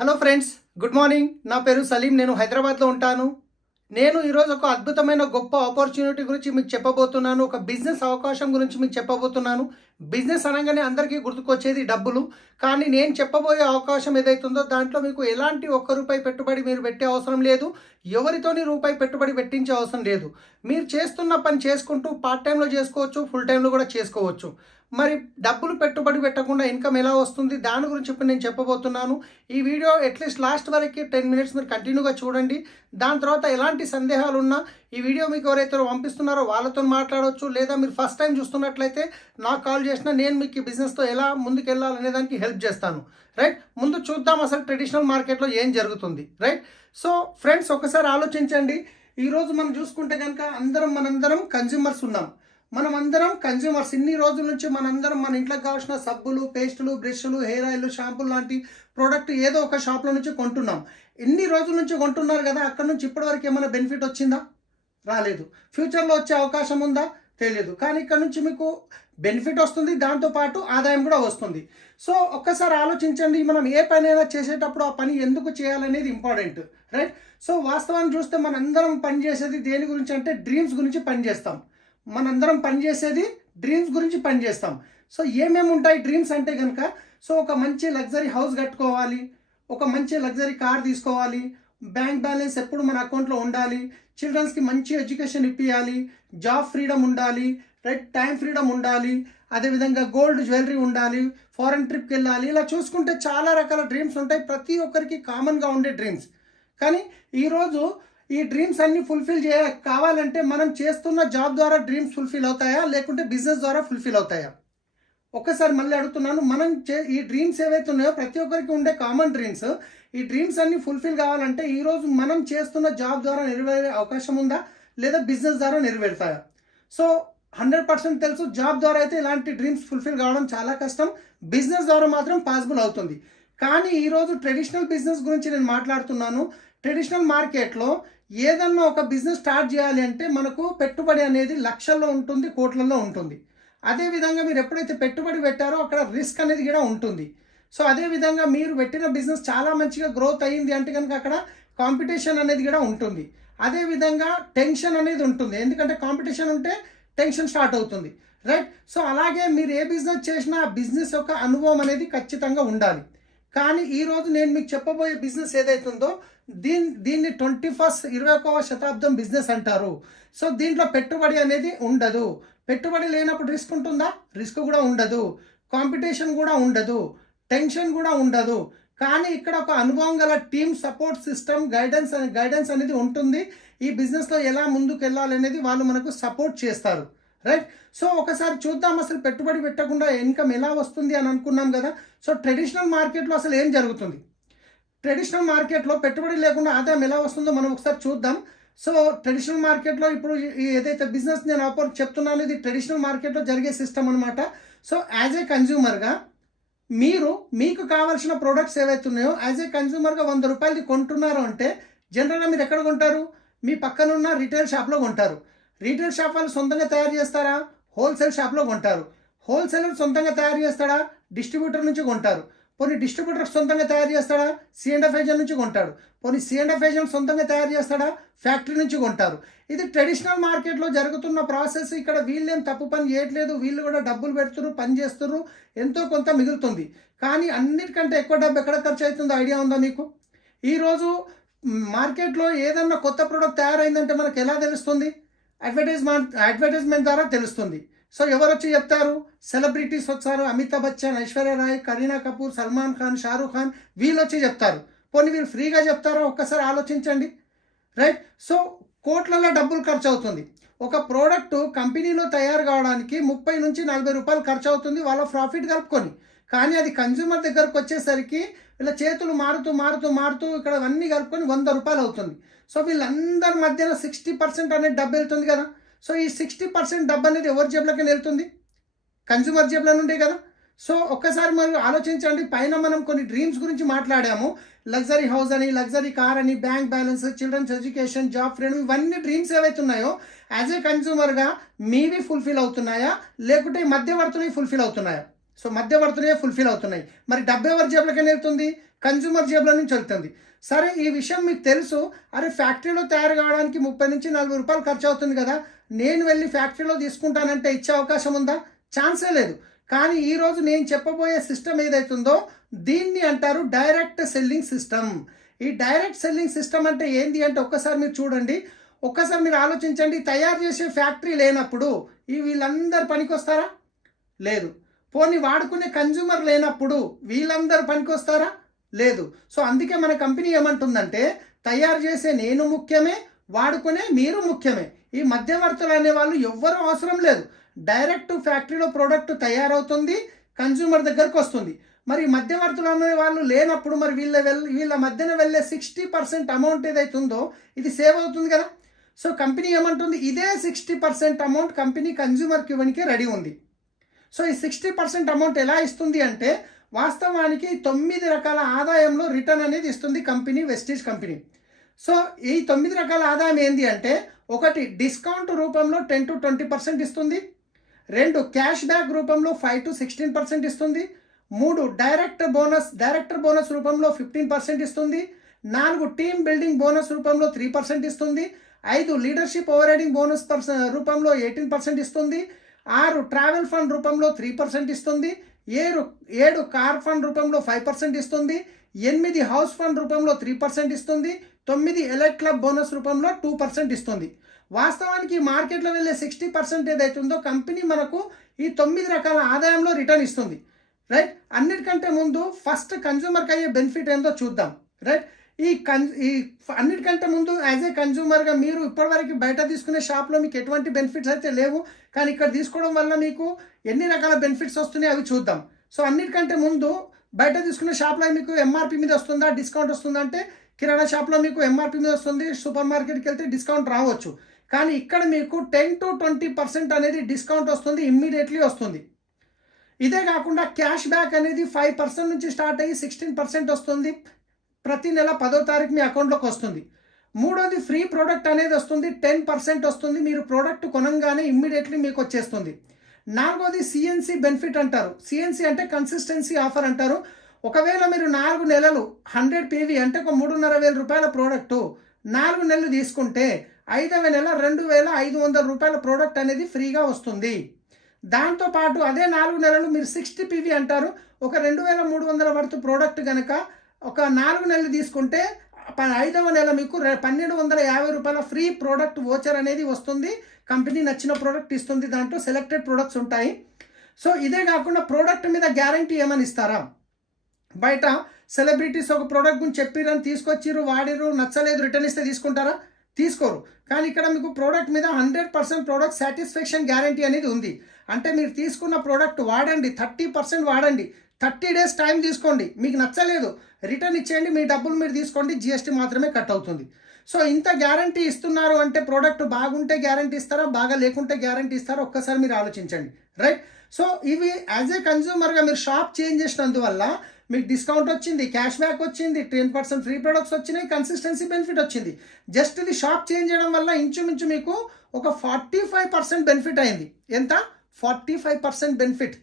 Hello friends, good morning. నా పేరు సలీం. నేను హైదరాబాద్లో ఉంటాను. నేను ఈరోజు ఒక అద్భుతమైన గొప్ప ఆపర్చునిటీ గురించి మీకు చెప్పబోతున్నాను. ఒక బిజినెస్ అవకాశం గురించి మీకు చెప్పబోతున్నాను. బిజినెస్ అనగానే అందరికీ గుర్తుకొచ్చేది డబ్బులు. కానీ నేను చెప్పబోయే అవకాశం ఏదైతుందో దాంట్లో మీకు ఎలాంటి ఒక్క రూపాయి పెట్టుబడి మీరు పెట్టే అవసరం లేదు. ఎవరితోని రూపాయి పెట్టుబడి పెట్టించే అవసరం లేదు. మీరు చేస్తున్న పని చేసుకుంటూ పార్ట్ టైంలో చేసుకోవచ్చు, ఫుల్ టైంలో కూడా చేసుకోవచ్చు. మరి డబ్బులు పెట్టుబడి పెట్టకుండా ఇన్కమ్ ఎలా వస్తుంది దాని గురించి ఇప్పుడు నేను చెప్పబోతున్నాను. ఈ వీడియో అట్లీస్ట్ లాస్ట్ వరకు 10 మినిట్స్ మీరు కంటిన్యూగా చూడండి. దాని తర్వాత ఎలాంటి సందేహాలు ఉన్నా ఈ వీడియో మీకు ఎవరైతే పంపిస్తున్నారో వాళ్ళతో మాట్లాడవచ్చు. లేదా మీరు ఫస్ట్ టైం చూస్తున్నట్లయితే నాకు కాల్ చేసినా నేను మీకు ఈ బిజినెస్తో ఎలా ముందుకు వెళ్ళాలనే దానికి హెల్ప్ చేస్తాను. రైట్, ముందు చూద్దాం అసలు ట్రెడిషనల్ మార్కెట్లో ఏం జరుగుతుంది. రైట్, సో ఫ్రెండ్స్ ఒకసారి ఆలోచించండి. ఈరోజు మనం చూసుకుంటే కనుక మనందరం కన్జ్యూమర్స్ ఉన్నాం. మనమందరం కన్జ్యూమర్స్. ఇన్ని రోజుల నుంచి మనందరం మన ఇంట్లోకి కావాల్సిన సబ్బులు, పేస్టులు, బ్రష్లు, హెయిర్ ఆయిల్, షాంపూలు లాంటి ప్రోడక్ట్ ఏదో ఒక షాప్లో నుంచి కొంటున్నాం. ఎన్ని రోజుల నుంచి కొంటున్నారు కదా, అక్కడ నుంచి ఇప్పటివరకు ఏమైనా బెనిఫిట్ వచ్చిందా? రాలేదు. ఫ్యూచర్లో వచ్చే అవకాశం ఉందా? తెలియదు. కానీ ఇక్కడ నుంచి మీకు బెనిఫిట్ వస్తుంది, దాంతోపాటు ఆదాయం కూడా వస్తుంది. సో ఒక్కసారి ఆలోచించండి, మనం ఏ పని అయినా చేసేటప్పుడు ఆ పని ఎందుకు చేయాలనేది ఇంపార్టెంట్. రైట్, సో వాస్తవాన్ని చూస్తే మనందరం పని చేసేది దేని గురించి అంటే డ్రీమ్స్ గురించి పనిచేస్తాం. మనందరం పనిచేసేది డ్రీమ్స్ గురించి పనిచేస్తాం. సో ఏమేమి ఉంటాయి డ్రీమ్స్ అంటే కనుక, సో ఒక మంచి లగ్జరీ హౌస్ కట్టుకోవాలి, ఒక మంచి లగ్జరీ కార్ తీసుకోవాలి, బ్యాంక్ బ్యాలెన్స్ ఎప్పుడు మన అకౌంట్లో ఉండాలి, చిల్డ్రన్స్కి మంచి ఎడ్యుకేషన్ ఇప్పించాలి, జాబ్ ఫ్రీడమ్ ఉండాలి, రైట్, టైం ఫ్రీడమ్ ఉండాలి, అదేవిధంగా గోల్డ్ జ్యువెలరీ ఉండాలి, ఫారెన్ ట్రిప్కి వెళ్ళాలి. ఇలా చూసుకుంటే చాలా రకాల డ్రీమ్స్ ఉంటాయి. ప్రతి ఒక్కరికి కామన్గా ఉండే డ్రీమ్స్. కానీ ఈరోజు ఈ డ్రీమ్స్ అన్ని ఫుల్ఫిల్ కావాలంటే మనం చేస్తున్న జాబ్ ద్వారా డ్రీమ్స్ ఫుల్ఫిల్ అవుతాయా, లేకుంటే బిజినెస్ ద్వారా ఫుల్ఫిల్ అవుతాయా? ఒక్కసారి మళ్ళీ అడుగుతున్నాను. ఈ డ్రీమ్స్ ఏవైతే ఉన్నాయో ప్రతి ఒక్కరికి ఉండే కామన్ డ్రీమ్స్. ఈ డ్రీమ్స్ అన్ని ఫుల్ఫిల్ కావాలంటే ఈరోజు మనం చేస్తున్న జాబ్ ద్వారా నెరవేరే అవకాశం ఉందా, లేదా బిజినెస్ ద్వారా నెరవేరుతాయా? సో 100% తెలుసు, జాబ్ ద్వారా అయితే ఇలాంటి డ్రీమ్స్ ఫుల్ఫిల్ కావడం చాలా కష్టం. బిజినెస్ ద్వారా మాత్రం పాసిబుల్ అవుతుంది. కానీ ఈరోజు ట్రెడిషనల్ బిజినెస్ గురించి నేను మాట్లాడుతున్నాను. ట్రెడిషనల్ మార్కెట్లో ఏదన్నా ఒక బిజినెస్ స్టార్ట్ చేయాలి అంటే మనకు పెట్టుబడి అనేది లక్షల్లో ఉంటుంది, కోట్లలో ఉంటుంది. అదేవిధంగా మీరు ఎప్పుడైతే పెట్టుబడి పెట్టారో అక్కడ రిస్క్ అనేది కూడా ఉంటుంది. సో అదేవిధంగా మీరు పెట్టిన బిజినెస్ చాలా మంచిగా గ్రోత్ అయ్యింది అంటే కనుక అక్కడ కాంపిటీషన్ అనేది కూడా ఉంటుంది. అదేవిధంగా టెన్షన్ అనేది ఉంటుంది, ఎందుకంటే కాంపిటీషన్ ఉంటే టెన్షన్ స్టార్ట్ అవుతుంది. రైట్, సో అలాగే మీరు ఏ బిజినెస్ చేసినా ఆ బిజినెస్ యొక్క అనుభవం అనేది ఖచ్చితంగా ఉండాలి. కానీ ఈరోజు నేను మీకు చెప్పబోయే బిజినెస్ ఏదైతుందో దీన్ని 21వ శతాబ్దం బిజినెస్ అంటారు. సో దీంట్లో పెట్టుబడి అనేది ఉండదు. పెట్టుబడి లేనప్పుడు రిస్క్ ఉంటుందా? రిస్క్ కూడా ఉండదు. కాంపిటీషన్ కూడా ఉండదు. టెన్షన్ కూడా ఉండదు. కానీ ఇక్కడ ఒక అనుభవం గల టీమ్ సపోర్ట్ సిస్టమ్, గైడెన్స్ అనేది ఉంటుంది. ఈ బిజినెస్లో ఎలా ముందుకు వెళ్ళాలనేది వాళ్ళు మనకు సపోర్ట్ చేస్తారు. రైట్, సో ఒకసారి చూద్దాం అసలు పెట్టుబడి పెట్టకుండా ఇన్కమ్ ఎలా వస్తుంది అని అనుకున్నాం కదా. సో ట్రెడిషనల్ మార్కెట్లో అసలు ఏం జరుగుతుంది? ట్రెడిషనల్ మార్కెట్లో పెట్టుబడి లేకుండా ఆదాయం ఎలా వస్తుందో మనం ఒకసారి చూద్దాం. సో ట్రెడిషనల్ మార్కెట్లో ఇప్పుడు ఏదైతే బిజినెస్ నేను చెప్తున్నాను ఇది ట్రెడిషనల్ మార్కెట్లో జరిగే సిస్టమ్ అనమాట. సో యాజ్ ఏ కన్జ్యూమర్గా మీకు కావాల్సిన ప్రోడక్ట్స్ ఏవైతే ఉన్నాయో యాజ్ ఏ కన్జ్యూమర్గా 100 రూపాయలది కొంటున్నారు అంటే జనరల్గా మీరు ఎక్కడ కొంటారు? మీ పక్కనున్న రీటైల్ షాప్లో కొంటారు. రీటైల్ షాప్ వాళ్ళు సొంతంగా తయారు చేస్తారా? హోల్సేల్ షాప్లో కొంటారు. హోల్సేలర్ సొంతంగా తయారు చేస్తాడా? డిస్ట్రిబ్యూటర్ నుంచి కొంటారు. పోనీ డిస్ట్రిబ్యూటర్ సొంతంగా తయారు చేస్తాడా? C&F ఏజెంట్ నుంచి కొంటాడు. పోనీ C&F ఏజెంట్ సొంతంగా తయారు చేస్తాడా? ఫ్యాక్టరీ నుంచి కొంటారు. ఇది ట్రెడిషనల్ మార్కెట్లో జరుగుతున్న ప్రాసెస్. ఇక్కడ వీళ్ళేం తప్పు పని చేయట్లేదు. వీళ్ళు కూడా డబ్బులు పెడుతున్నారు, పని చేస్తున్నారు, ఎంతో కొంత మిగులుతుంది. కానీ అన్నిటికంటే ఎక్కువ డబ్బు ఎక్కడ ఖర్చు అవుతుందో ఐడియా ఉందా మీకు? ఈరోజు మార్కెట్లో ఏదన్నా కొత్త ప్రోడక్ట్ తయారైందంటే మనకు ఎలా తెలుస్తుంది? అడ్వర్టైజ్మెంట్ ద్వారా తెలుస్తుంది. సో ఎవరు వచ్చి చెప్తారు? సెలబ్రిటీస్ వచ్చారు. అమితాబ్ బచ్చన్, ఐశ్వర్య రాయ్, కరీనా కపూర్, సల్మాన్ ఖాన్, షారూఖ్ ఖాన్ వీళ్ళు వచ్చి చెప్తారు. పోనీ వీళ్ళు ఫ్రీగా చెప్తారో ఒక్కసారి ఆలోచించండి. రైట్, సో కోట్లలో డబ్బులు ఖర్చు అవుతుంది. ఒక ప్రోడక్ట్ కంపెనీలో తయారు కావడానికి 30 నుంచి 40 రూపాయలు ఖర్చు అవుతుంది వాళ్ళ ప్రాఫిట్ కలుపుకొని. కానీ అది కన్జ్యూమర్ దగ్గరకు వచ్చేసరికి వీళ్ళ చేతులు మారుతూ ఇక్కడ అన్నీ కలుపుకొని 100 రూపాయలు అవుతుంది. సో వీళ్ళందరి మధ్యన 60% అనేది డబ్బు వెళ్తుంది కదా. సో ఈ 60% డబ్బు అనేది ఎవరి జేబులోకి వెళ్తుంది? కన్జ్యూమర్ జేబులో నుండే కదా. సో ఒక్కసారి మనం ఆలోచించండి. పైన మనం కొన్ని డ్రీమ్స్ గురించి మాట్లాడాము. లగ్జరీ హౌస్ అని, లగ్జరీ కార్ అని, bank balance, children's education, job freedom, ఇవన్నీ డ్రీమ్స్ ఏవైతే ఉన్నాయో యాజ్ ఏ కన్జ్యూమర్గా మీవి ఫుల్ఫిల్ అవుతున్నాయా, లేకుంటే మధ్యవర్తులు ఫుల్ఫిల్ అవుతున్నాయా? సో మధ్యవర్తులే ఫుల్ఫిల్ అవుతున్నాయి. మరి డబ్బు ఎవరి జేబులోకి వెళ్తుంది? కన్జ్యూమర్ జేబుల నుంచి వెళ్తుంది. సరే, ఈ విషయం మీకు తెలుసు. అరే, ఫ్యాక్టరీలో తయారు కావడానికి 30 నుంచి 40 రూపాయలు ఖర్చు అవుతుంది కదా, నేను వెళ్ళి ఫ్యాక్టరీలో తీసుకుంటానంటే ఇచ్చే అవకాశం ఉందా? ఛాన్సే లేదు. కానీ ఈరోజు నేను చెప్పబోయే సిస్టమ్ ఏదైతుందో దీన్ని అంటారు డైరెక్ట్ సెల్లింగ్ సిస్టమ్. ఈ డైరెక్ట్ సెల్లింగ్ సిస్టమ్ అంటే ఏంటి అంటే ఒక్కసారి మీరు చూడండి, ఒక్కసారి మీరు ఆలోచించండి. తయారు చేసే ఫ్యాక్టరీ లేనప్పుడు వీళ్ళందరూ పనికొస్తారా? లేదు. పోనీ వాడుకునే కన్జ్యూమర్ లేనప్పుడు వీళ్ళందరూ పనికొస్తారా? లేదు. సో అందుకే మన కంపెనీ ఏమంటుందంటే, తయారు చేసే నేను ముఖ్యమే, వాడుకునే మీరు ముఖ్యమే. ఈ మధ్యవర్తులు అనే వాళ్ళు ఎవ్వరూ అవసరం లేదు. డైరెక్ట్ ఫ్యాక్టరీలో ప్రోడక్ట్ తయారవుతుంది, కన్జ్యూమర్ దగ్గరకు వస్తుంది. మరి మధ్యవర్తులు అనే వాళ్ళు లేనప్పుడు మరి వీళ్ళ మధ్యన వెళ్ళే 60% అమౌంట్ ఏదైతుందో ఇది సేవ్ అవుతుంది కదా. సో కంపెనీ ఏమంటుంది, ఇదే 60% అమౌంట్ కంపెనీ కన్జ్యూమర్కి ఇవ్వడానికి రెడీ ఉంది. సో ఈ 60% అమౌంట్ ఎలా ఇస్తుంది అంటే, వాస్తవానికి 9 రకాల ఆదాయంలో రిటర్న్ అనేది ఇస్తుంది కంపెనీ, వెస్టీజ్ కంపెనీ. సో ఈ 9 రకాల ఆదాయం ఏంటి అంటే, 1 డిస్కౌంట్ రూపంలో 10 to 20% ఇస్తుంది. 2 క్యాష్ బ్యాక్ రూపంలో 5 to 16% ఇస్తుంది. 3 డైరెక్టర్ బోనస్ రూపంలో 15% ఇస్తుంది. 4 టీమ్ బిల్డింగ్ బోనస్ రూపంలో 3% ఇస్తుంది. 5 లీడర్షిప్ ఓవర్ రైడింగ్ బోనస్ రూపంలో 18% ఇస్తుంది. 6 ట్రావెల్ ఫండ్ రూపంలో 3% ఇస్తుంది. 7 కార్ ఫండ్ రూపంలో 5% ఇస్తుంది. 8 హౌస్ ఫండ్ రూపంలో 3% ఇస్తుంది. 9 ఎలైట్ క్లబ్ బోనస్ రూపంలో 2% ఇస్తుంది. వాస్తవానికి మార్కెట్లో వెళ్ళే 60% ఏదైతుందో కంపెనీ మనకు ఈ 9 రకాల ఆదాయంలో రిటర్న్ ఇస్తుంది. రైట్. అన్నిటికంటే ముందు ఫస్ట్ కన్జ్యూమర్కి అయ్యే బెనిఫిట్ ఏందో చూద్దాం. రైట్. ఈ అన్నిటికంటే ముందు యాజ్ ఏ కన్జ్యూమర్గా మీరు ఇప్పటివరకు బయట తీసుకునే షాప్లో మీకు ఎటువంటి బెనిఫిట్స్ అయితే లేవు, కానీ ఇక్కడ తీసుకోవడం వల్ల మీకు ఎన్ని రకాల బెనిఫిట్స్ వస్తున్నాయి అవి చూద్దాం. సో అన్నిటికంటే ముందు బయట తీసుకునే షాప్లో మీకు ఎంఆర్పి మీద వస్తుందా, డిస్కౌంట్ వస్తుందా అంటే, కిరాణా షాప్లో మీకు ఎంఆర్పి మీద వస్తుంది, సూపర్ మార్కెట్కి వెళ్తే డిస్కౌంట్ రావచ్చు. కానీ ఇక్కడ మీకు 10 to 20% అనేది డిస్కౌంట్ వస్తుంది, ఇమ్మీడియట్లీ వస్తుంది. ఇదే కాకుండా క్యాష్ బ్యాక్ అనేది 5% నుంచి స్టార్ట్ అయ్యి 16% వస్తుంది. ప్రతి నెల 10వ తారీఖు మీ అకౌంట్లోకి వస్తుంది. 3వది ఫ్రీ ప్రోడక్ట్ అనేది వస్తుంది, 10% వస్తుంది. మీరు ప్రోడక్ట్ కొనంగానే ఇమ్మీడియట్లీ మీకు వచ్చేస్తుంది. 4వది సిఎన్సి బెనిఫిట్ అంటారు. సిఎన్సి అంటే కన్సిస్టెన్సీ ఆఫర్ అంటారు. ఒకవేళ మీరు 4 నెలలు 100 PV అంటే ఒక 3,500 రూపాయల ప్రోడక్టు 4 నెలలు తీసుకుంటే 5వ నెల 2,500 రూపాయల ప్రోడక్ట్ అనేది ఫ్రీగా వస్తుంది. దాంతోపాటు అదే 4 నెలలు మీరు 60 PV అంటారు. ఒక 2,300 వర్త్ ప్రోడక్ట్ కనుక ఒక 4 నెలలు తీసుకుంటే 5వ నెల మీకు 1,250 రూపాయల ఫ్రీ ప్రోడక్ట్ వోచర్ అనేది వస్తుంది. కంపెనీ నచ్చిన ప్రోడక్ట్ ఇస్తుంది, దాంట్లో సెలెక్టెడ్ ప్రోడక్ట్స్ ఉంటాయి. సో ఇదే కాకుండా ప్రోడక్ట్ మీద గ్యారంటీ ఏమని ఇస్తారా? బయట సెలబ్రిటీస్ ఒక ప్రోడక్ట్ గురించి చెప్పిరని తీసుకొచ్చిర్రు, వాడిరు, నచ్చలేదు, రిటర్న్ ఇస్తే తీసుకుంటారా? తీసుకోరు. కానీ ఇక్కడ మీకు ప్రోడక్ట్ మీద 100% ప్రోడక్ట్ సాటిస్ఫాక్షన్ గ్యారంటీ అనేది ఉంది. అంటే మీరు తీసుకున్న ప్రోడక్ట్ వాడండి, 30% వాడండి, 30 days టైం తీసుకోండి, మీకు నచ్చలేదు రిటర్న్ ఇచ్చేయండి, మీ డబ్బులు మీరు తీసుకోండి, GST మాత్రమే కట్ అవుతుంది. సో ఇంత గ్యారంటీ ఇస్తున్నారు అంటే ప్రోడక్ట్ బాగుంటే గ్యారంటీ ఇస్తారా, బాగా లేకుంటే గ్యారంటీ ఇస్తారా? ఒక్కసారి మీరు ఆలోచించండి. రైట్. సో ఇవి యాజ్ ఏ కన్జ్యూమర్గా మీరు షాప్ చేంజ్ చేసినందువల్ల మీకు డిస్కౌంట్ వచ్చింది, క్యాష్ బ్యాక్ వచ్చింది, 10% ఫ్రీ ప్రొడక్ట్స్ వచ్చినాయి, కన్సిస్టెన్సీ బెనిఫిట్ వచ్చింది. జస్ట్ ఇది షాప్ చేంజ్ చేయడం వల్ల ఇంచుమించు మీకు ఒక 45% బెనిఫిట్ అయింది. ఎంత? 45% బెనిఫిట్.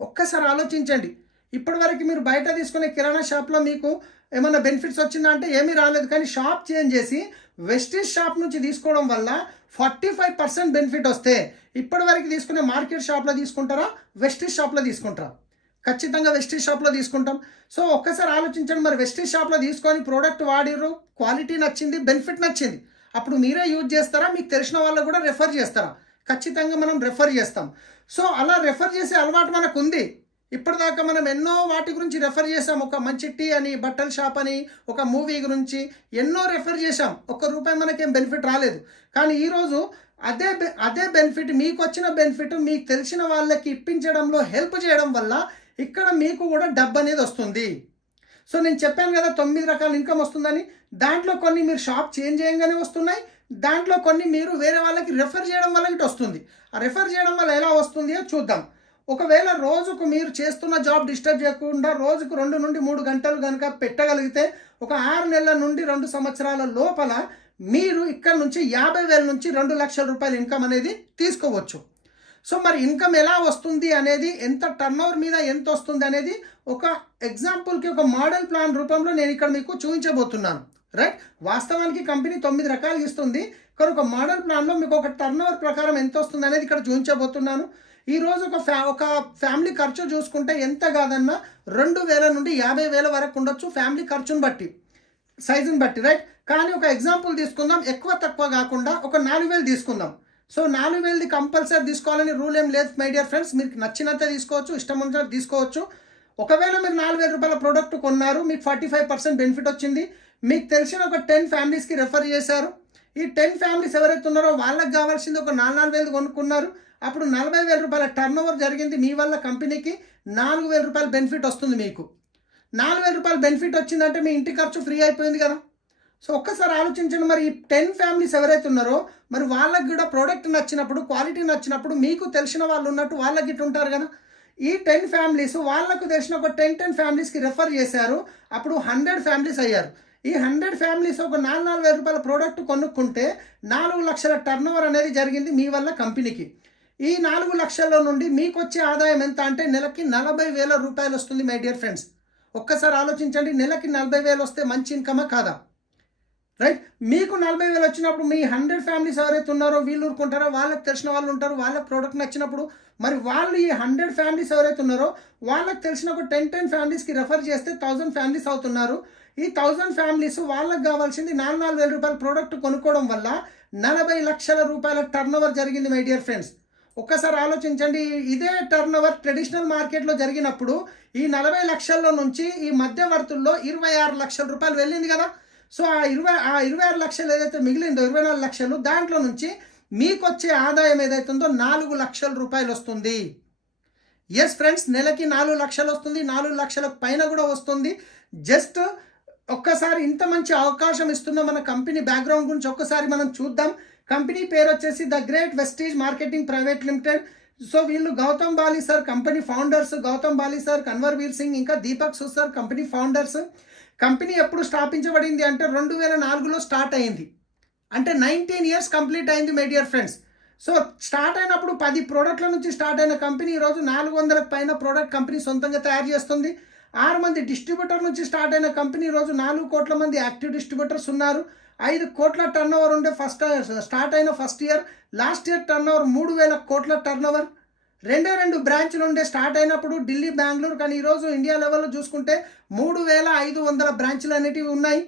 ఒక్కసారి ఆలోచించండి. ఇప్పటివరకు మీరు బయట తీసుకునే కిరాణా షాప్లో మీకు ఏమైనా బెనిఫిట్స్ వచ్చిందా అంటే ఏమీ రాలేదు. కానీ షాప్ చేంజ్ చేసి వెస్టీజ్ షాప్ నుంచి తీసుకోవడం వల్ల 45% బెనిఫిట్ వస్తే ఇప్పటివరకు తీసుకునే మార్కెట్ షాప్లో తీసుకుంటారా, వెస్టీజ్ షాప్లో తీసుకుంటారా? ఖచ్చితంగా వెస్టీజ్ షాప్లో తీసుకుంటాం. సో ఒక్కసారి ఆలోచించండి. మరి వెస్టీజ్ షాప్లో తీసుకొని ప్రోడక్ట్ వాడిర్రు, క్వాలిటీ నచ్చింది, బెనిఫిట్ నచ్చింది, అప్పుడు మీరే యూజ్ చేస్తారా, మీకు తెలిసిన వాళ్ళకు కూడా రెఫర్ చేస్తారా? ఖచ్చితంగా మనం రెఫర్ చేస్తాం. సో అలా రెఫర్ చేసే అలవాటు మనకు ఉంది. ఇప్పటిదాకా మనం ఎన్నో వాటి గురించి రెఫర్ చేసాం. ఒక మంచి టీ అని, బట్టల షాప్ అని, ఒక మూవీ గురించి ఎన్నో రెఫర్ చేసాం. ₹1 మనకేం బెనిఫిట్ రాలేదు. కానీ ఈరోజు అదే బెనిఫిట్, మీకు వచ్చిన బెనిఫిట్ మీకు తెలిసిన వాళ్ళకి ఇప్పించడంలో హెల్ప్ చేయడం వల్ల ఇక్కడ మీకు కూడా డబ్బు అనేది వస్తుంది. సో నేను చెప్పాను కదా 9 రకాల ఇన్కమ్ వస్తుందని. దాంట్లో కొన్ని మీరు షాప్ చేంజ్ చేయగానే వస్తున్నాయి, దాంట్లో కొన్ని మీరు వేరే వాళ్ళకి రెఫర్ చేయడం వల్ల ఇటు వస్తుంది. ఆ రెఫర్ చేయడం వల్ల ఎలా వస్తుంది చూద్దాం. ఒకవేళ రోజుకు మీరు చేస్తున్న జాబ్ డిస్టర్బ్ చేయకుండా రోజుకు 2 నుండి 3 గంటలు కనుక పెట్టగలిగితే ఒక 6 నెలల నుండి 2 సంవత్సరాల లోపల మీరు ఇక్కడ నుంచి 50,000 నుంచి 2 లక్షల రూపాయల ఇన్కమ్ అనేది తీసుకోవచ్చు. సో మరి ఇన్కమ్ ఎలా వస్తుంది అనేది, ఎంత టర్నోవర్ మీద ఎంత వస్తుంది అనేది ఒక ఎగ్జాంపుల్కి ఒక మోడల్ ప్లాన్ రూపంలో నేను ఇక్కడ మీకు చూపించబోతున్నాను. రైట్, వాస్తవానికి కంపెనీ 9 రకాలు ఇస్తుంది, కానీ ఒక మోడల్ ప్లాన్లో మీకు ఒక టర్నోవర్ ప్రకారం ఎంత వస్తుంది అనేది ఇక్కడ చూపించబోతున్నాను. ఈరోజు ఒక ఫ్యామిలీ ఖర్చు చూసుకుంటే ఎంత కాదన్నా 2,000 నుండి 50,000 వరకు ఉండొచ్చు, ఫ్యామిలీ ఖర్చును బట్టి, సైజుని బట్టి. రైట్, కానీ ఒక ఎగ్జాంపుల్ తీసుకుందాం, ఎక్కువ తక్కువ కాకుండా ఒక 4,000 తీసుకుందాం. సో 4,000ది కంపల్సరీ తీసుకోవాలని రూల్ ఏం లేదు మై డియర్ ఫ్రెండ్స్. మీకు నచ్చినంత తీసుకోవచ్చు, ఇష్టం ఉన్నంత తీసుకోవచ్చు. ఒకవేళ మీరు 4,000 రూపాయల ప్రోడక్ట్ కొన్నారు, మీకు 45% బెనిఫిట్ వచ్చింది, మీకు తెలిసిన ఒక 10 ఫ్యామిలీస్కి రెఫర్ చేశారు. ఈ 10 ఫ్యామిలీస్ ఎవరైతే ఉన్నారో వాళ్ళకి కావాల్సింది ఒక 4,000 కొనుక్కున్నారు, అప్పుడు 40,000 రూపాయల టర్న్ ఓవర్ జరిగింది. మీ వల్ల కంపెనీకి 4,000 రూపాయల బెనిఫిట్ వస్తుంది. మీకు 4,000 రూపాయల బెనిఫిట్ వచ్చిందంటే మీ ఇంటి ఖర్చు ఫ్రీ అయిపోయింది కదా. సో ఒక్కసారి ఆలోచించండి, మరి ఈ 10 ఫ్యామిలీస్ ఎవరైతే ఉన్నారో మరి వాళ్ళకి కూడా ప్రోడక్ట్ నచ్చినప్పుడు, క్వాలిటీ నచ్చినప్పుడు, మీకు తెలిసిన వాళ్ళు ఉన్నట్టు వాళ్ళకి ఇటు ఉంటారు కదా. ఈ 10 ఫ్యామిలీస్ వాళ్ళకు తెలిసిన ఒక 10 ఫ్యామిలీస్కి రెఫర్ చేశారు, అప్పుడు 100 ఫ్యామిలీస్ అయ్యారు. ఈ 100 ఫ్యామిలీస్ ఒక 4,000 రూపాయల ప్రోడక్ట్ కొనుక్కుంటే 4 లక్షల టర్న్ ఓవర్ అనేది జరిగింది మీ వల్ల కంపెనీకి. ఈ 4 లక్షల నుండి మీకు వచ్చే ఆదాయం ఎంత అంటే నెలకి 40,000 రూపాయలు వస్తుంది మై డియర్ ఫ్రెండ్స్. ఒక్కసారి ఆలోచించండి, నెలకి 40,000 వస్తే మంచి ఇన్కమా కాదా? రైట్, మీకు 40,000 వచ్చినప్పుడు మీ 100 ఫ్యామిలీస్ ఎవరైతే ఉన్నారో వీళ్ళు ఊరుకుంటారో, వాళ్ళకి తెలిసిన వాళ్ళు ఉంటారు, వాళ్ళకి ప్రోడక్ట్ నచ్చినప్పుడు మరి వాళ్ళు ఈ 100 ఫ్యామిలీస్ ఎవరైతే ఉన్నారో వాళ్ళకి తెలిసిన ఒక 10 ఫ్యామిలీస్కి రెఫర్ చేస్తే 1,000 ఫ్యామిలీస్ అవుతున్నారు. ఈ 1,000 ఫ్యామిలీస్ వాళ్ళకి కావాల్సింది 4,000 రూపాయల ప్రోడక్ట్ కొనుక్కోవడం వల్ల 40 లక్షల రూపాయల టర్న్ ఓవర్ జరిగింది మై డియర్ ఫ్రెండ్స్. ఒక్కసారి ఆలోచించండి, ఇదే టర్న్ ఓవర్ ట్రెడిషనల్ మార్కెట్లో జరిగినప్పుడు ఈ 40 లక్షల్లో నుంచి ఈ మధ్యవర్తుల్లో 26 లక్షల రూపాయలు వెళ్ళింది కదా. సో ఆ 26 లక్షలు ఏదైతే మిగిలిందో 24 లక్షలు, దాంట్లో నుంచి మీకు వచ్చే ఆదాయం ఏదైతుందో 4 లక్షల రూపాయలు వస్తుంది. ఎస్ ఫ్రెండ్స్, నెలకి 4 లక్షలు వస్తుంది, 4 లక్షలకు పైన కూడా వస్తుంది. జస్ట్ ఒక్కసారి ఇంత మంచి అవకాశం ఇస్తున్న మన కంపెనీ బ్యాక్గ్రౌండ్ గురించి ఒక్కసారి మనం చూద్దాం. కంపెనీ పేరు వచ్చేసి the great Vestige marketing private limited. So వీళ్ళు Gautam Bali sir company founders, Gautam Bali sir, Kanwar Vir Singh, ఇంకా Deepak Sood sir company founders. Company ఎప్పుడు స్థాపించబడింది అంటే 2004లో స్టార్ట్ అయింది, అంటే 19 ఇయర్స్ కంప్లీట్ అయింది my dear friends. So start అయినప్పుడు 10 ప్రోడక్ట్ల నుంచి స్టార్ట్ అయిన కంపెనీ ఈరోజు 400కు పైన ప్రోడక్ట్ కంపెనీ సొంతంగా తయారు చేస్తుంది. 6 మంది డిస్ట్రిబ్యూటర్ నుంచి స్టార్ట్ అయిన కంపెనీ ఈరోజు 4 కోట్ల మంది యాక్టివ్ డిస్ట్రిబ్యూటర్స్ ఉన్నారు. 5 కోట్ల టర్న్ ఓవర్ ఉండే స్టార్ట్ అయిన first year. Last year turn over 3,000 కోట్ల టర్న్ ఓవర్. 2 బ్రాంచ్లు ఉండే స్టార్ట్ అయినప్పుడు ఢిల్లీ, బెంగళూరు, కానీ ఈరోజు ఇండియా లెవెల్లో చూసుకుంటే 3,500 బ్రాంచ్లు అనేటివి ఉన్నాయి.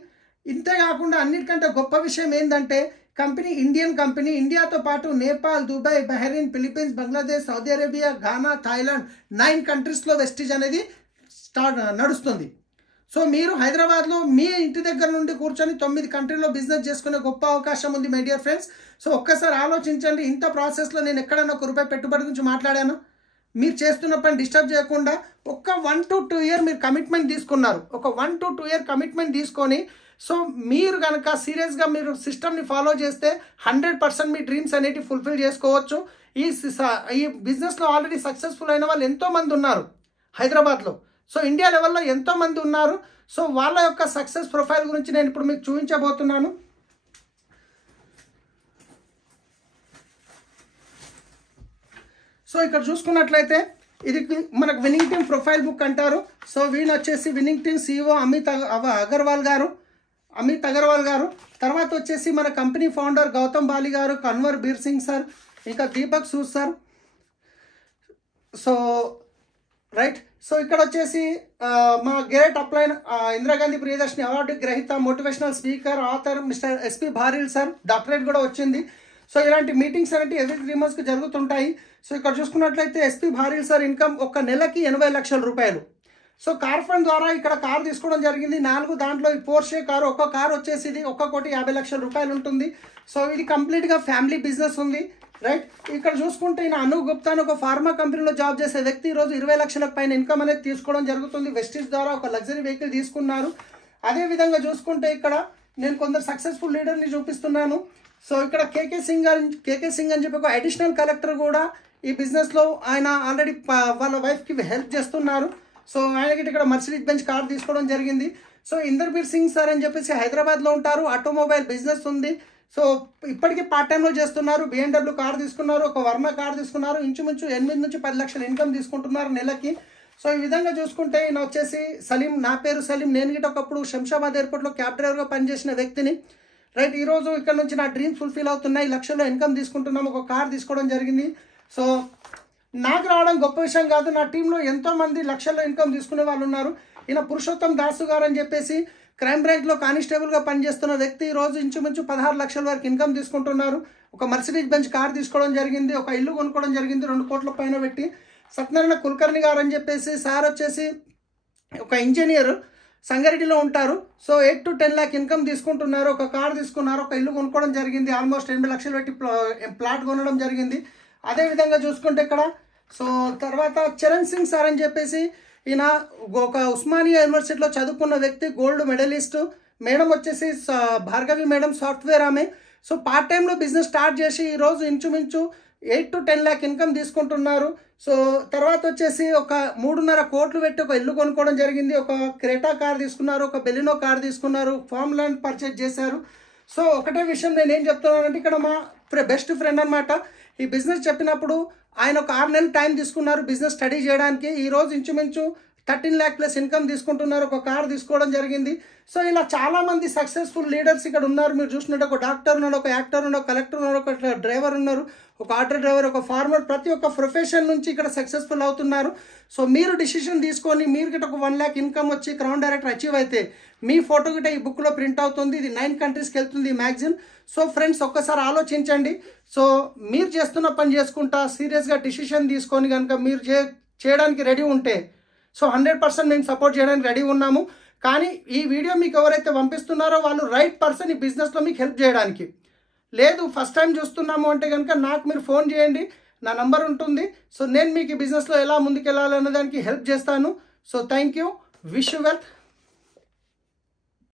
ఇంతేకాకుండా అన్నిటికంటే గొప్ప విషయం ఏంటంటే కంపెనీ ఇండియన్ కంపెనీ, ఇండియాతో పాటు Nepal, Dubai, Bahrain, Philippines, Bangladesh, Saudi Arabia, Ghana, Thailand 9 కంట్రీస్లో వెస్టీజ్ అనేది నడుస్తుంది. సో మీరు హైదరాబాద్లో మీ ఇంటి దగ్గర నుండి కూర్చొని 9 కంట్రీలో బిజినెస్ చేసుకునే గొప్ప అవకాశం ఉంది మై డియర్ ఫ్రెండ్స్. సో ఒక్కసారి ఆలోచించండి, ఇంత ప్రాసెస్లో నేను ఎక్కడైనా ₹1 పెట్టుబడి గురించి మాట్లాడాను? మీరు చేస్తున్న పని డిస్టర్బ్ చేయకుండా ఒక 1 to 2 ఇయర్ మీరు కమిట్మెంట్ తీసుకున్నారు. ఒక 1 to 2 ఇయర్ కమిట్మెంట్ తీసుకొని సో మీరు కనుక సీరియస్గా మీరు సిస్టమ్ని ఫాలో చేస్తే 100% మీ డ్రీమ్స్ అనేటివి ఫుల్ఫిల్ చేసుకోవచ్చు. ఈ బిజినెస్లో ఆల్రెడీ సక్సెస్ఫుల్ అయిన వాళ్ళు ఎంతోమంది ఉన్నారు హైదరాబాద్లో. సో ఇండియా లెవెల్లో ఎంతోమంది ఉన్నారు. సో వాళ్ళ యొక్క సక్సెస్ ప్రొఫైల్ గురించి నేను ఇప్పుడు మీకు చూపించబోతున్నాను. సో ఇక్కడ చూసుకున్నట్లయితే ఇది మనకు విన్నింగ్ టీమ్ ప్రొఫైల్ బుక్ అంటారు. సో వీళ్ళు వచ్చేసి winning team CEO Amit Agarwal గారు. తర్వాత వచ్చేసి మన కంపెనీ ఫౌండర్ గౌతమ్ బాలి గారు, కన్వర్ బీర్ సింగ్ సార్, ఇంకా Deepak Sood sir. So right, so ఇక్కడ వచ్చేసి మా great upline Indira Gandhi Priyadarshini award గ్రహీత, motivational speaker, author mister SP భారీల్ sir, doctorate కూడా వచ్చింది. సో ఇలాంటి మీటింగ్స్ అనేవి ఎవ్రీ 3 మంత్స్కి జరుగుతుంటాయి. సో ఇక్కడ చూసుకున్నట్లయితే SP భారీల్ సార్ ఇన్కమ్ ఒక నెలకి 80 లక్షల రూపాయలు. సో కార్ ఫండ్ ద్వారా ఇక్కడ కారు తీసుకోవడం జరిగింది 4, దాంట్లో ఈ పోర్షే కారు, ఒక్క కారు వచ్చేసి ఇది 1,50 లక్షల రూపాయలు ఉంటుంది. సో ఇది కంప్లీట్గా ఫ్యామిలీ బిజినెస్ ఉంది. రైట్, ఇక్కడ చూసుకుంటే ఈయన అను గుప్తా అని ఒక ఫార్మా కంపెనీలో జాబ్ చేసే వ్యక్తి ఈరోజు 20 లక్షలకు పైన ఇన్కమ్ అనేది తీసుకోవడం జరుగుతుంది. వెస్టీజ్ ద్వారా ఒక లగ్జరీ వెహికల్ తీసుకున్నారు. అదేవిధంగా చూసుకుంటే ఇక్కడ నేను కొందరు సక్సెస్ఫుల్ లీడర్ని చూపిస్తున్నాను. సో ఇక్కడ కేకే సింగ్ అని చెప్పి ఒక అడిషనల్ కలెక్టర్ కూడా ఈ బిజినెస్లో ఆయన ఆల్రెడీ వాళ్ళ వైఫ్కి హెల్ప్ చేస్తున్నారు. సో ఆయనకి ఇక్కడ మర్సిడీస్ బెంచ్ కార్ తీసుకోవడం జరిగింది. సో ఇందర్బీర్ సింగ్ సార్ అని చెప్పేసి హైదరాబాద్లో ఉంటారు, ఆటోమొబైల్ బిజినెస్ ఉంది. సో ఇప్పటికీ పార్ట్ టైంలో చేస్తున్నారు. BMW కార్ తీసుకున్నారు, ఒక వర్ణ కార్ తీసుకున్నారు, ఇంచుమించు 8 నుంచి 10 లక్షల ఇన్కమ్ తీసుకుంటున్నారు నెలకి. సో ఈ విధంగా చూసుకుంటే ఈయన వచ్చేసి సలీం. నా పేరు సలీం. నేను గిట్ట ఒకప్పుడు శంషాబాద్ ఎయిర్పోర్ట్లో క్యాబ్ డ్రైవర్గా పనిచేసిన వ్యక్తిని. రైట్, ఈరోజు ఇక్కడ నుంచి నా డ్రీమ్స్ ఫుల్ఫిల్ అవుతున్నాయి. లక్షల్లో ఇన్కమ్ తీసుకుంటున్నాము. ఒక కార్ తీసుకోవడం జరిగింది. సో నాకు రావడం గొప్ప విషయం కాదు. నా టీంలో ఎంతోమంది లక్షల్లో ఇన్కమ్ తీసుకునే వాళ్ళు ఉన్నారు. ఈయన పురుషోత్తం దాసు గారు అని చెప్పేసి క్రైమ్ బ్రాంచ్లో కానిస్టేబుల్గా పనిచేస్తున్న వ్యక్తి ఈరోజు ఇంచుమించు 16 లక్షల వరకు ఇన్కమ్ తీసుకుంటున్నారు. ఒక మర్సిడీస్ బెంచ్ కార్ తీసుకోవడం జరిగింది, ఒక ఇల్లు కొనుక్కోవడం జరిగింది 2 కోట్ల పైన పెట్టి. సత్యనారాయణ కుల్కర్ణి గారు అని చెప్పేసి సార్ వచ్చేసి ఒక ఇంజనీర్, సంగారెడ్డిలో ఉంటారు. సో 8 to 10 lakh ఇన్కమ్ తీసుకుంటున్నారు. ఒక కార్ తీసుకున్నారు, ఒక ఇల్లు కొనుక్కోవడం జరిగింది, ఆల్మోస్ట్ 8 లక్షలు పెట్టి ప్లాట్ కొనడం జరిగింది. అదేవిధంగా చూసుకుంటే ఇక్కడ సో తర్వాత చరణ్ సింగ్ సార్ అని చెప్పేసి ఈయన ఒక ఉస్మానియా యూనివర్సిటీలో చదువుకున్న వ్యక్తి, గోల్డ్ మెడలిస్ట్. మేడం వచ్చేసి భార్గవి మేడం, సాఫ్ట్వేర్ ఆమె. సో పార్ట్ టైంలో బిజినెస్ స్టార్ట్ చేసి ఈరోజు ఇంచుమించు 8 to 10 lakh ఇన్కమ్ తీసుకుంటున్నారు. సో తర్వాత వచ్చేసి ఒక 3.5 కోట్లు పెట్టి ఒక ఇల్లు కొనుక్కోవడం జరిగింది, ఒక క్రెటా కార్ తీసుకున్నారు, ఒక బెలినో కార్ తీసుకున్నారు, ఫామ్ ల్యాండ్ పర్చేజ్ చేశారు. సో ఒకటే విషయం నేను ఏం చెప్తున్నానంటే, ఇక్కడ మా బెస్ట్ ఫ్రెండ్ అనమాట. ఈ బిజినెస్ చెప్పినప్పుడు ఆయన ఒక 6 నెలలు టైం తీసుకున్నారు బిజినెస్ స్టడీ చేయడానికి. ఈరోజు ఇంచుమించు 13 lakh ప్లస్ ఇన్కమ్ తీసుకుంటున్నారు. ఒక కార్ తీసుకోవడం జరిగింది. సో ఇలా చాలామంది సక్సెస్ఫుల్ లీడర్స్ ఇక్కడ ఉన్నారు. మీరు చూసినట్టు ఒక డాక్టర్ ఉన్నాడు, ఒక యాక్టర్ ఉన్నాడు, ఒక కలెక్టర్ ఉన్నాడు, ఒక డ్రైవర్ ఉన్నారు, ఒక ఆటో డ్రైవర్, ఒక ఫార్మర్. ప్రతి ఒక్క ప్రొఫెషన్ నుంచి ఇక్కడ సక్సెస్ఫుల్ అవుతున్నారు. సో మీరు డిసిషన్ తీసుకొని మీరు గిట్ట ఒక 1 lakh ఇన్కమ్ వచ్చి క్రౌన్ డైరెక్టర్ అచీవ్ అయితే మీ ఫోటో గిట్ట ఈ బుక్లో ప్రింట్ అవుతుంది. ఇది 9 కంట్రీస్కి వెళ్తుంది ఈ మ్యాగజైన్. సో ఫ్రెండ్స్ ఒక్కసారి ఆలోచించండి. సో మీరు చేస్తున్న పని చేసుకుంటా సీరియస్గా డిసిషన్ తీసుకొని కనుక మీరు చేయడానికి రెడీ ఉంటే సో 100% మేము సపోర్ట్ చేయడానికి రెడీ ఉన్నాము. కానీ ఈ వీడియో మీకు ఎవరైతే పంపిస్తున్నారో వాళ్ళు రైట్ పర్సన్ ఈ బిజినెస్లో మీకు హెల్ప్ చేయడానికి. లేదు ఫస్ట్ టైం చూస్తున్నాము అంటే కనుక నాకు మీరు ఫోన్ చేయండి, నా నంబర్ ఉంటుంది. సో నేను మీకు ఈ బిజినెస్లో ఎలా ముందుకెళ్ళాలనే దానికి హెల్ప్ చేస్తాను. So thank you, wish you well.